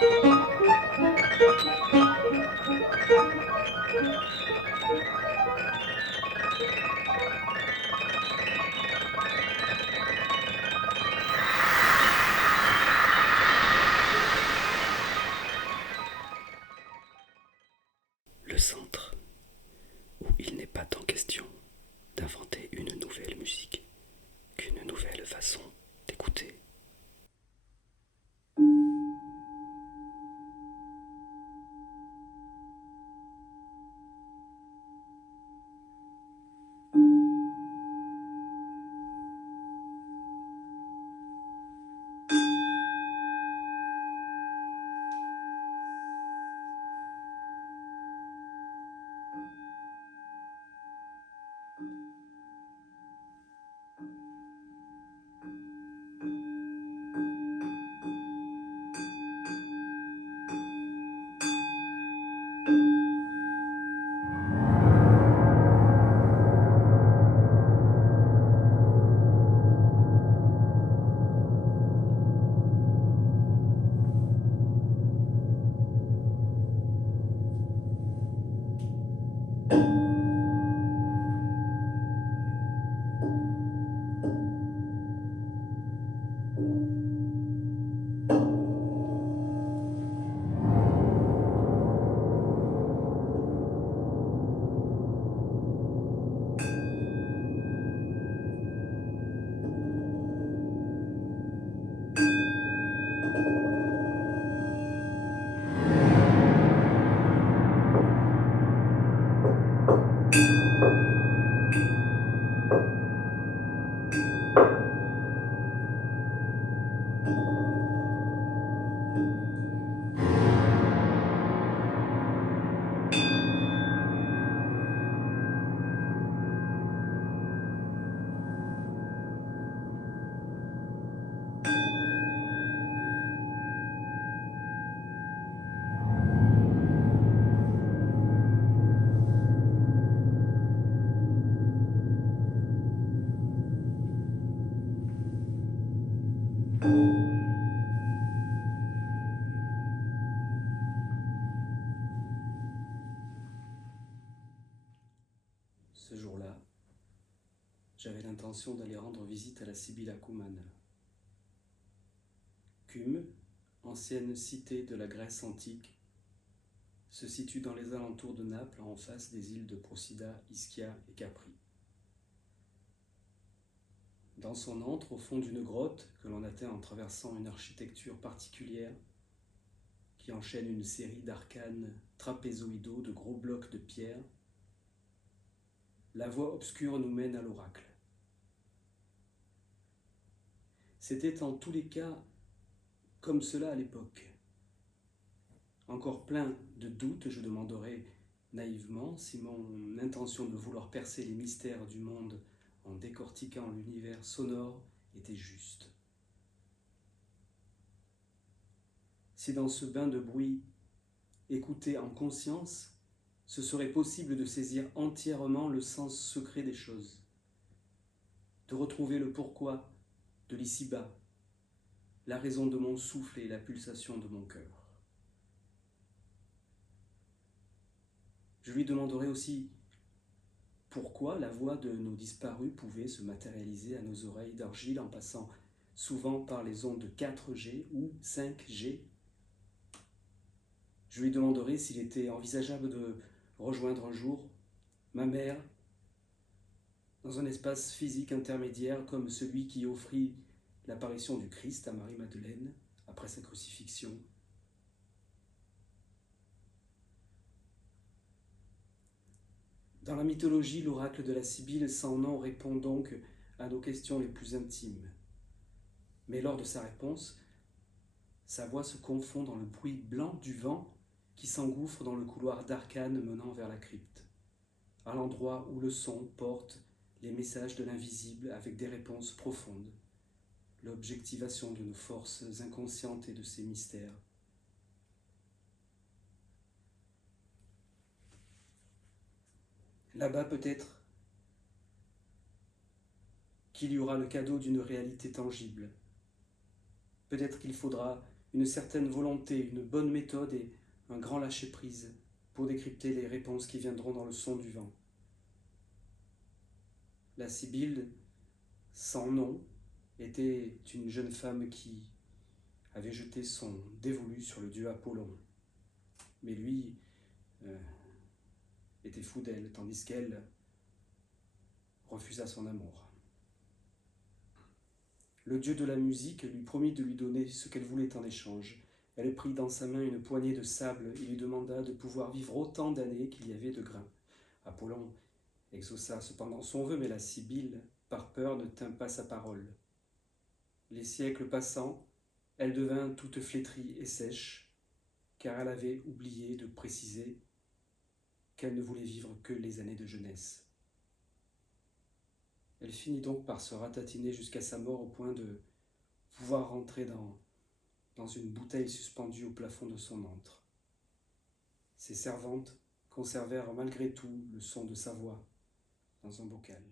Le centre, où il n'est pas tant question d'inventer une nouvelle musique qu'une nouvelle façon d'écouter. Ce jour-là, j'avais l'intention d'aller rendre visite à la Sibylla Coumane. Cumes, ancienne cité de la Grèce antique, se situe dans les alentours de Naples, en face des îles de Procida, Ischia et Capri. Dans son antre, au fond d'une grotte que l'on atteint en traversant une architecture particulière qui enchaîne une série d'arcanes trapézoïdaux de gros blocs de pierre, la voie obscure nous mène à l'oracle. C'était en tous les cas comme cela à l'époque. Encore plein de doutes, je demanderai naïvement si mon intention de vouloir percer les mystères du monde en décortiquant l'univers sonore était juste. Si dans ce bain de bruit, écouté en conscience, ce serait possible de saisir entièrement le sens secret des choses, de retrouver le pourquoi de l'ici-bas, la raison de mon souffle et la pulsation de mon cœur. Je lui demanderai aussi pourquoi la voix de nos disparus pouvait se matérialiser à nos oreilles d'argile en passant souvent par les ondes 4G ou 5G. Je lui demanderai s'il était envisageable de rejoindre un jour ma mère dans un espace physique intermédiaire comme celui qui offrit l'apparition du Christ à Marie-Madeleine après sa crucifixion. Dans la mythologie, l'oracle de la Sibylle sans nom répond donc à nos questions les plus intimes. Mais lors de sa réponse, sa voix se confond dans le bruit blanc du vent qui s'engouffre dans le couloir d'arcane menant vers la crypte, à l'endroit où le son porte les messages de l'invisible avec des réponses profondes, l'objectivation de nos forces inconscientes et de ses mystères. Là-bas peut-être qu'il y aura le cadeau d'une réalité tangible. Peut-être qu'il faudra une certaine volonté, une bonne méthode et un grand lâcher-prise pour décrypter les réponses qui viendront dans le son du vent. La Sibylle, sans nom, était une jeune femme qui avait jeté son dévolu sur le dieu Apollon. Mais lui était fou d'elle, tandis qu'elle refusa son amour. Le dieu de la musique lui promit de lui donner ce qu'elle voulait en échange. Elle prit dans sa main une poignée de sable et lui demanda de pouvoir vivre autant d'années qu'il y avait de grains. Apollon exauça cependant son vœu, mais la Sibylle, par peur, ne tint pas sa parole. Les siècles passant, elle devint toute flétrie et sèche, car elle avait oublié de préciser qu'elle ne voulait vivre que les années de jeunesse. Elle finit donc par se ratatiner jusqu'à sa mort au point de pouvoir rentrer dans une bouteille suspendue au plafond de son antre. Ses servantes conservèrent malgré tout le son de sa voix dans un bocal.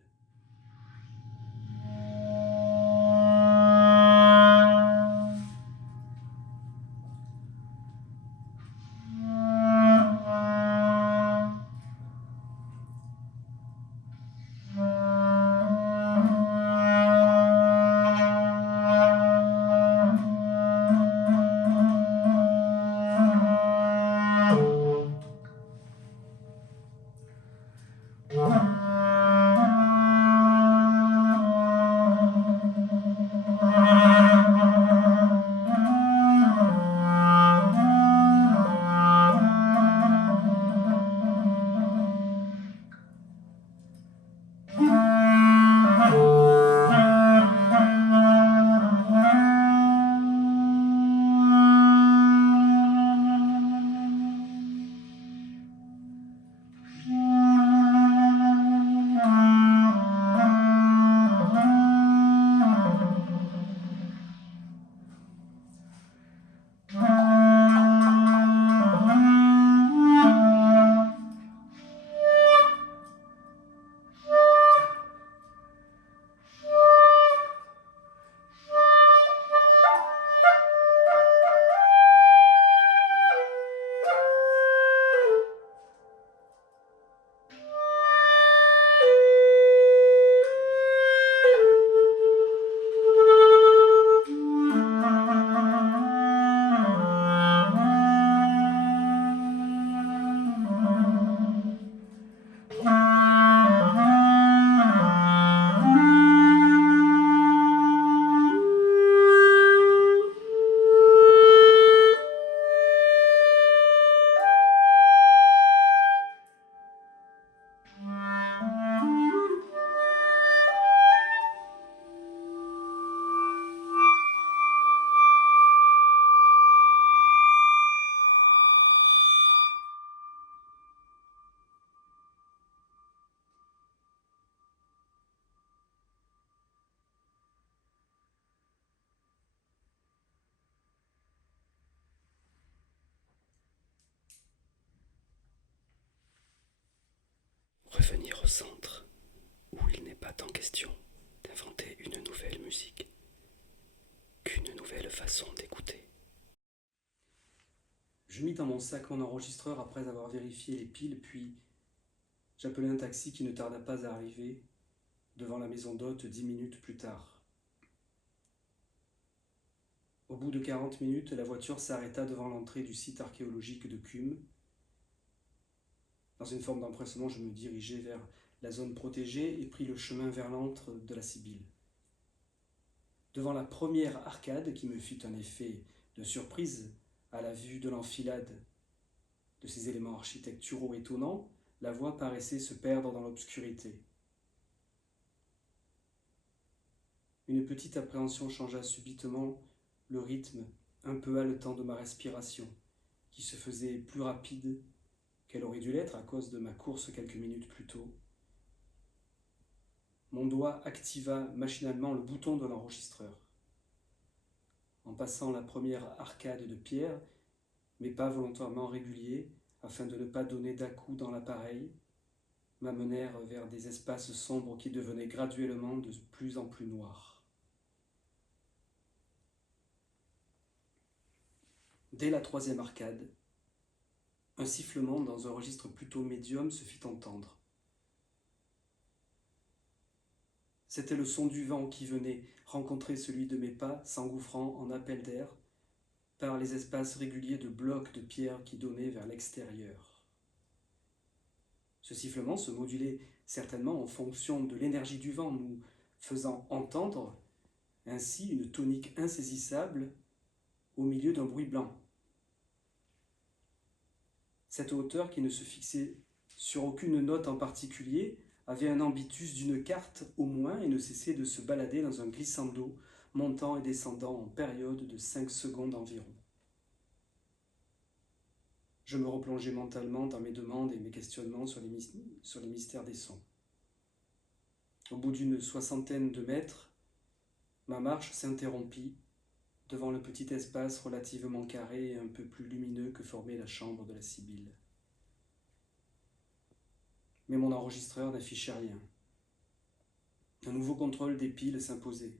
Revenir au centre, où il n'est pas tant question d'inventer une nouvelle musique qu'une nouvelle façon d'écouter. Je mis dans mon sac mon enregistreur après avoir vérifié les piles, puis j'appelai un taxi qui ne tarda pas à arriver devant la maison d'hôte 10 minutes plus tard. Au bout de 40 minutes, la voiture s'arrêta devant l'entrée du site archéologique de Cumes. Dans une forme d'empressement, je me dirigeai vers la zone protégée et pris le chemin vers l'antre de la Sibylle. Devant la première arcade, qui me fit un effet de surprise à la vue de l'enfilade de ces éléments architecturaux étonnants, la voie paraissait se perdre dans l'obscurité. Une petite appréhension changea subitement le rythme un peu haletant de ma respiration, qui se faisait plus rapide qu'elle aurait dû l'être à cause de ma course quelques minutes plus tôt. Mon doigt activa machinalement le bouton de l'enregistreur. En passant la première arcade de pierre, mes pas volontairement réguliers, afin de ne pas donner d'à-coup dans l'appareil, m'amenèrent vers des espaces sombres qui devenaient graduellement de plus en plus noirs. Dès la troisième arcade, un sifflement dans un registre plutôt médium se fit entendre. C'était le son du vent qui venait rencontrer celui de mes pas, s'engouffrant en appel d'air par les espaces réguliers de blocs de pierre qui donnaient vers l'extérieur. Ce sifflement se modulait certainement en fonction de l'énergie du vent, nous faisant entendre ainsi une tonique insaisissable au milieu d'un bruit blanc. Cette hauteur, qui ne se fixait sur aucune note en particulier, avait un ambitus d'une quarte au moins et ne cessait de se balader dans un glissando, montant et descendant en période de 5 secondes environ. Je me replongeais mentalement dans mes demandes et mes questionnements sur les mystères des sons. Au bout d'une soixantaine de mètres, ma marche s'interrompit devant le petit espace relativement carré et un peu plus lumineux que formait la chambre de la Sibylle. Mais mon enregistreur n'affichait rien. Un nouveau contrôle des piles s'imposait.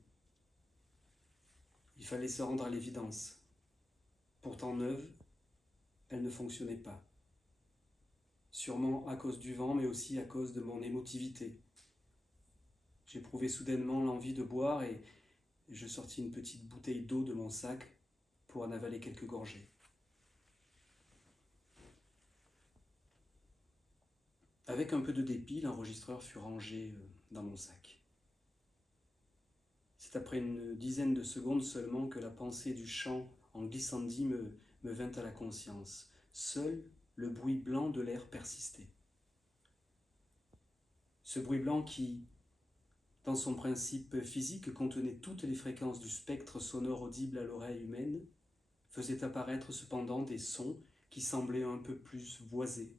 Il fallait se rendre à l'évidence. Pourtant neuve, elle ne fonctionnait pas. Sûrement à cause du vent, mais aussi à cause de mon émotivité. J'éprouvais soudainement l'envie de boire et je sortis une petite bouteille d'eau de mon sac pour en avaler quelques gorgées. Avec un peu de dépit, l'enregistreur fut rangé dans mon sac. C'est après une dizaine de secondes seulement que la pensée du chant en glissandi me vint à la conscience. Seul le bruit blanc de l'air persistait. Ce bruit blanc qui, dans son principe physique, contenait toutes les fréquences du spectre sonore audible à l'oreille humaine, faisait apparaître cependant des sons qui semblaient un peu plus voisés.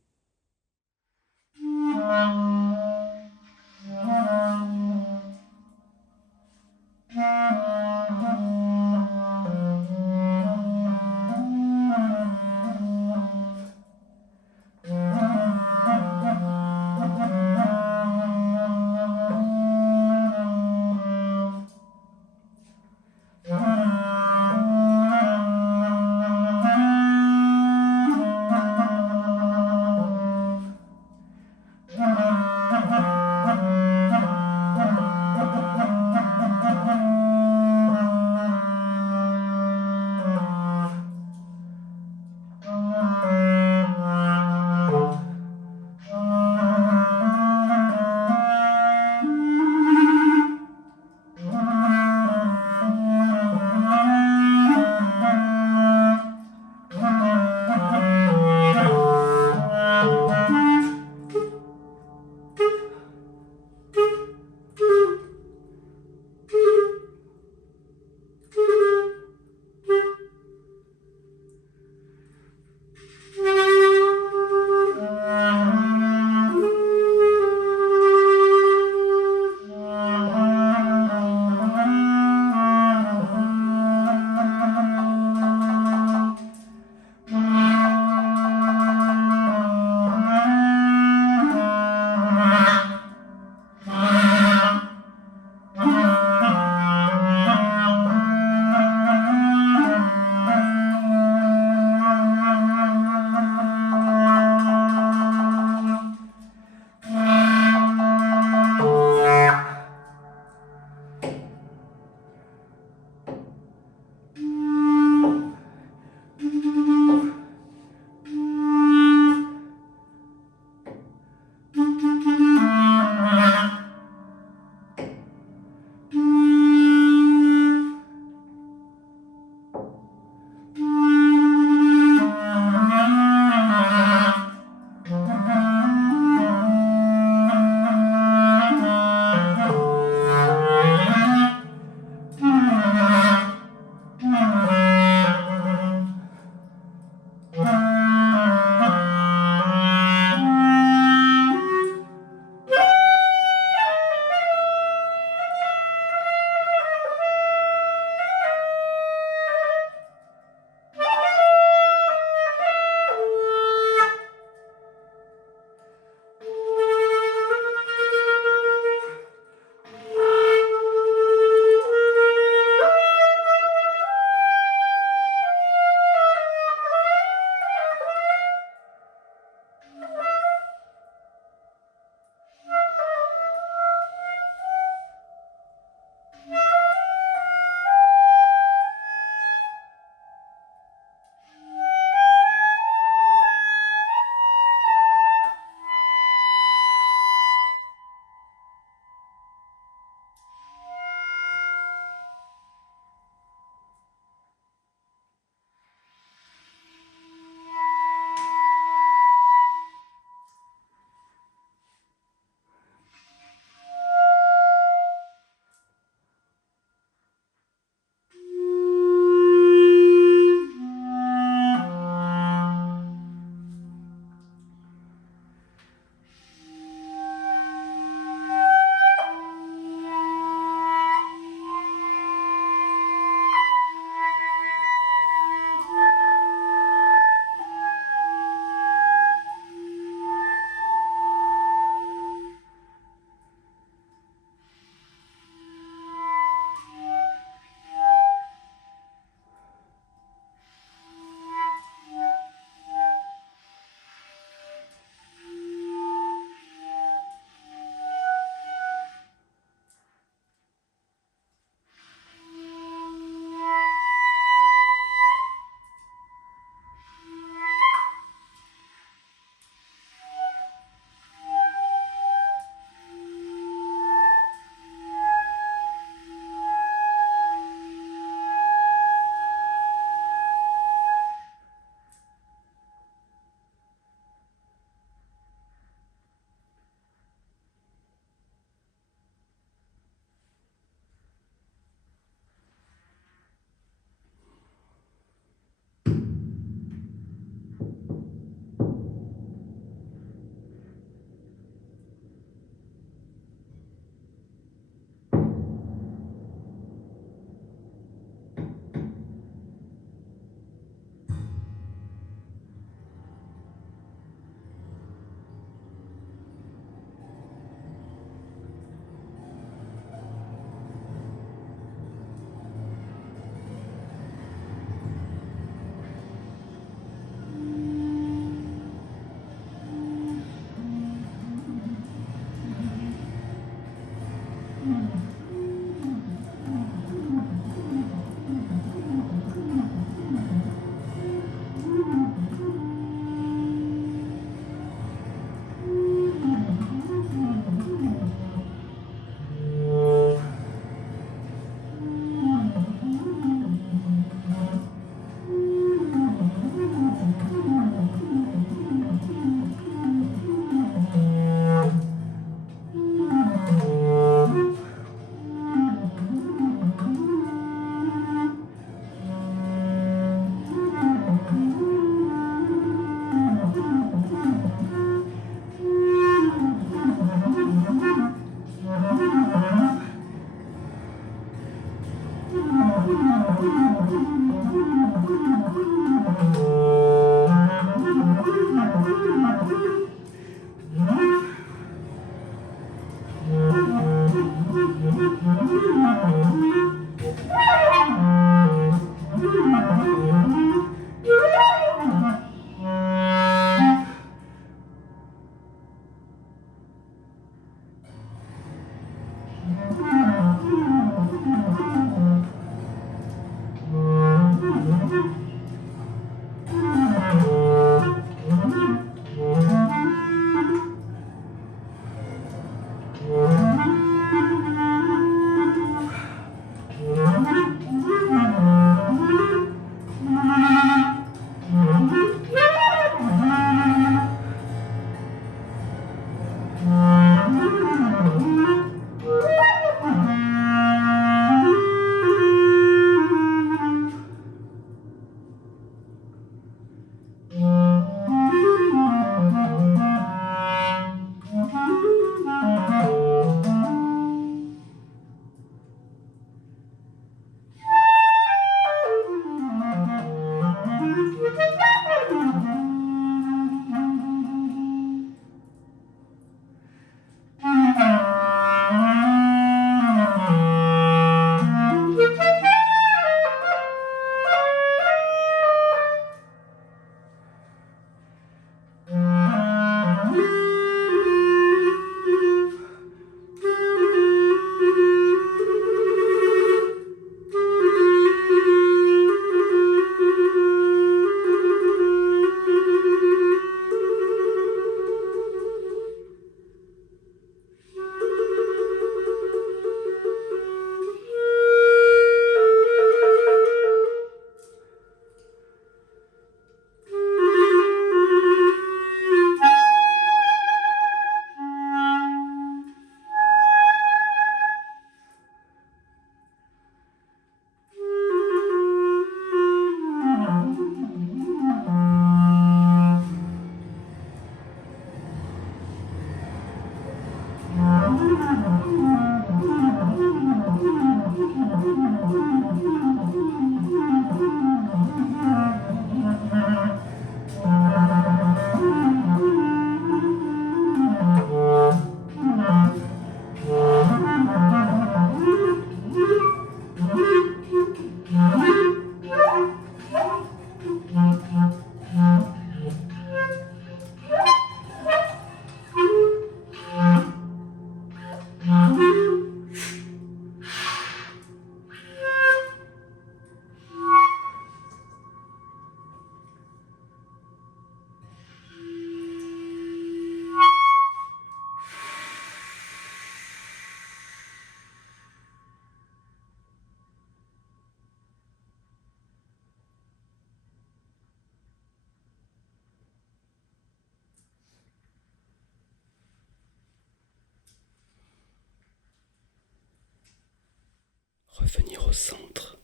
revenir au centre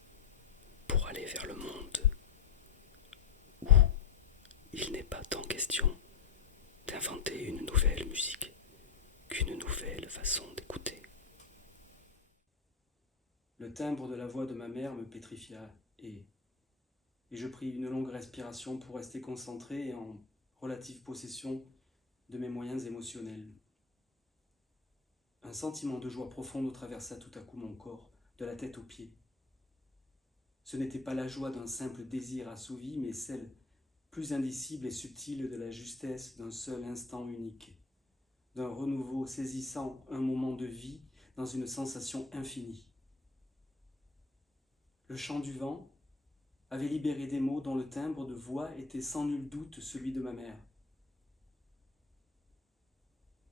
pour aller vers le monde où il n'est pas tant question d'inventer une nouvelle musique qu'une nouvelle façon d'écouter. Le timbre de la voix de ma mère me pétrifia et je pris une longue respiration pour rester concentré et en relative possession de mes moyens émotionnels. Un sentiment de joie profonde traversa tout à coup mon corps, de la tête aux pieds. Ce n'était pas la joie d'un simple désir assouvi, mais celle plus indicible et subtile de la justesse d'un seul instant unique, d'un renouveau saisissant un moment de vie dans une sensation infinie. Le chant du vent avait libéré des mots dont le timbre de voix était sans nul doute celui de ma mère.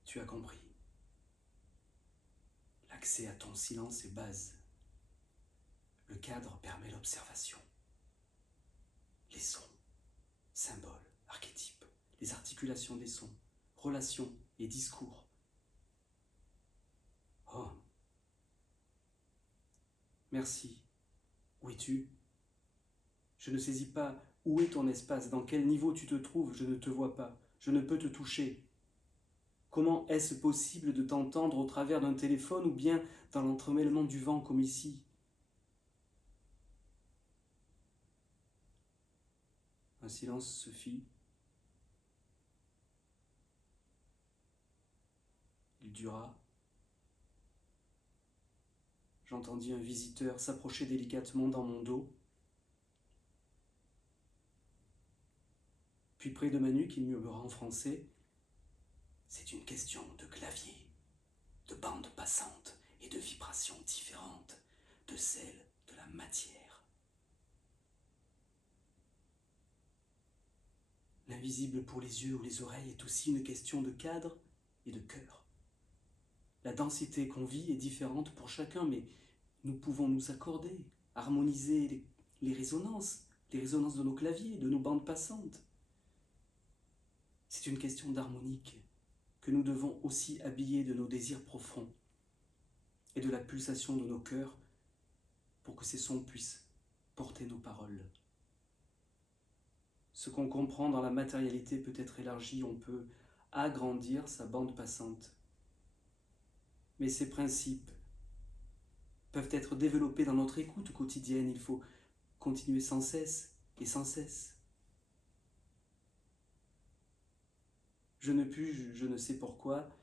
Tu as compris. L'accès à ton silence est base. Le cadre permet l'observation. Les sons, symboles, archétypes, les articulations des sons, relations et discours. Oh. Merci. Où es-tu ? Je ne saisis pas où est ton espace, dans quel niveau tu te trouves, je ne te vois pas, je ne peux te toucher. Comment est-ce possible de t'entendre au travers d'un téléphone ou bien dans l'entremêlement du vent comme ici ? Un silence se fit. Il dura. J'entendis un visiteur s'approcher délicatement dans mon dos. Puis près de ma nuque, il murmura en français « C'est une question de clavier, de bande passante et de vibrations différentes de celles de la matière. » L'invisible pour les yeux ou les oreilles est aussi une question de cadre et de cœur. La densité qu'on vit est différente pour chacun, mais nous pouvons nous accorder, harmoniser les résonances de nos claviers, de nos bandes passantes. C'est une question d'harmonique que nous devons aussi habiller de nos désirs profonds et de la pulsation de nos cœurs pour que ces sons puissent porter nos paroles. Ce qu'on comprend dans la matérialité peut être élargi, on peut agrandir sa bande passante. Mais ces principes peuvent être développés dans notre écoute quotidienne. Il faut continuer sans cesse et sans cesse. Je ne pus, je ne sais pourquoi,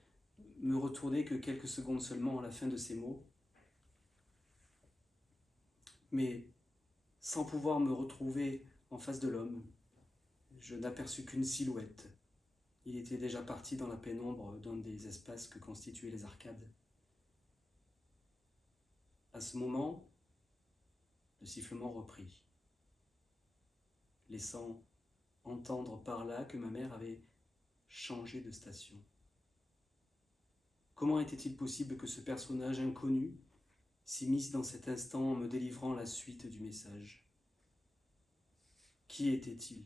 me retourner que quelques secondes seulement à la fin de ces mots. Mais sans pouvoir me retrouver en face de l'homme, je n'aperçus qu'une silhouette. Il était déjà parti dans la pénombre d'un des espaces que constituaient les arcades. À ce moment, le sifflement reprit, laissant entendre par là que ma mère avait changé de station. Comment était-il possible que ce personnage inconnu s'immisce dans cet instant en me délivrant la suite du message ? Qui était-il ?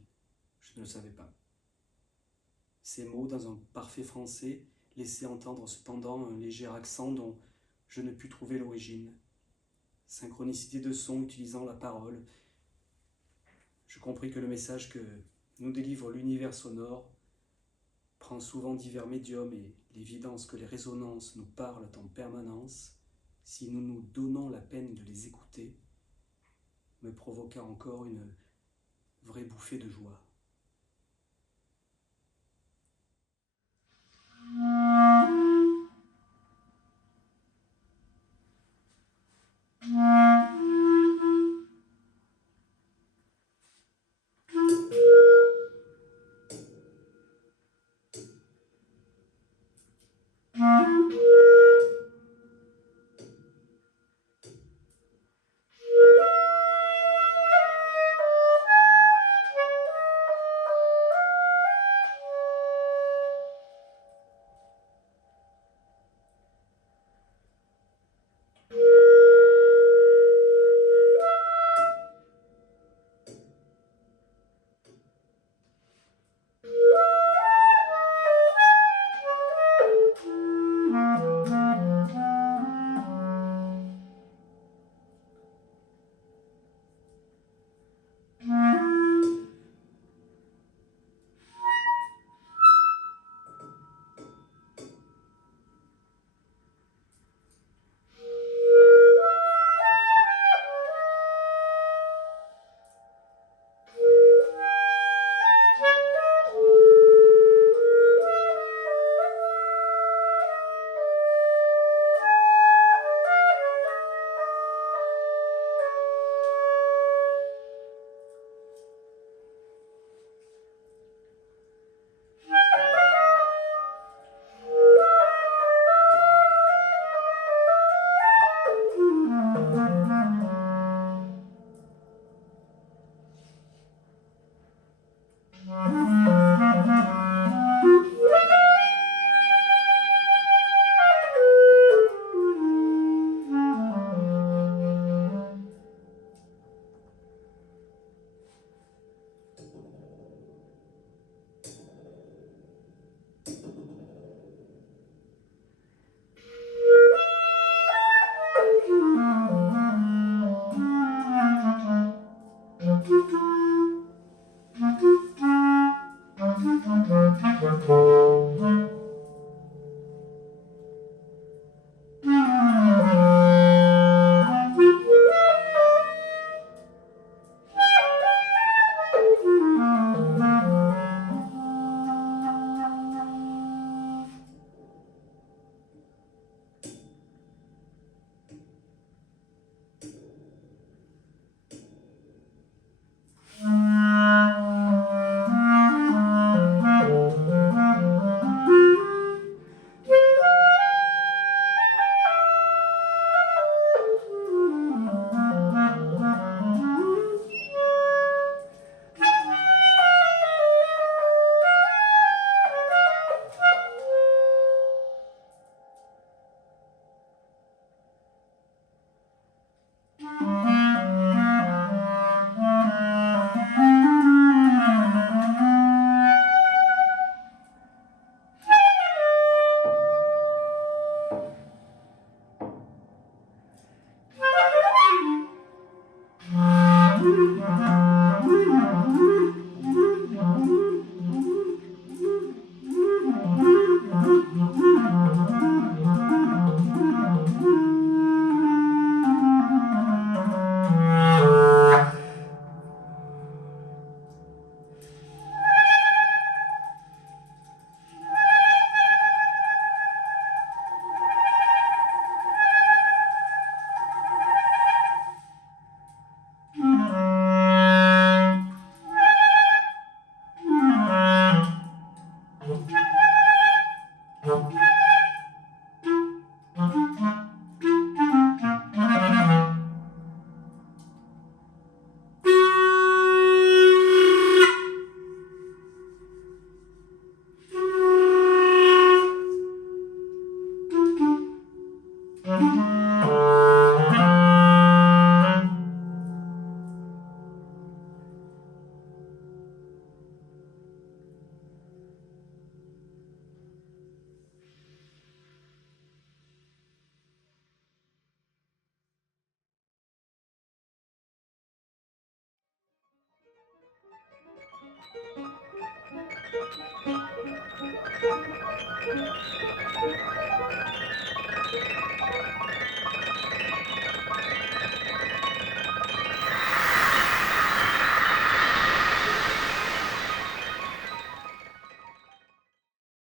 Je ne le savais pas. Ces mots, dans un parfait français, laissaient entendre cependant un léger accent dont je ne pus trouver l'origine. Synchronicité de son utilisant la parole. Je compris que le message que nous délivre l'univers sonore prend souvent divers médiums et l'évidence que les résonances nous parlent en permanence, si nous nous donnons la peine de les écouter, me provoqua encore une vraie bouffée de joie.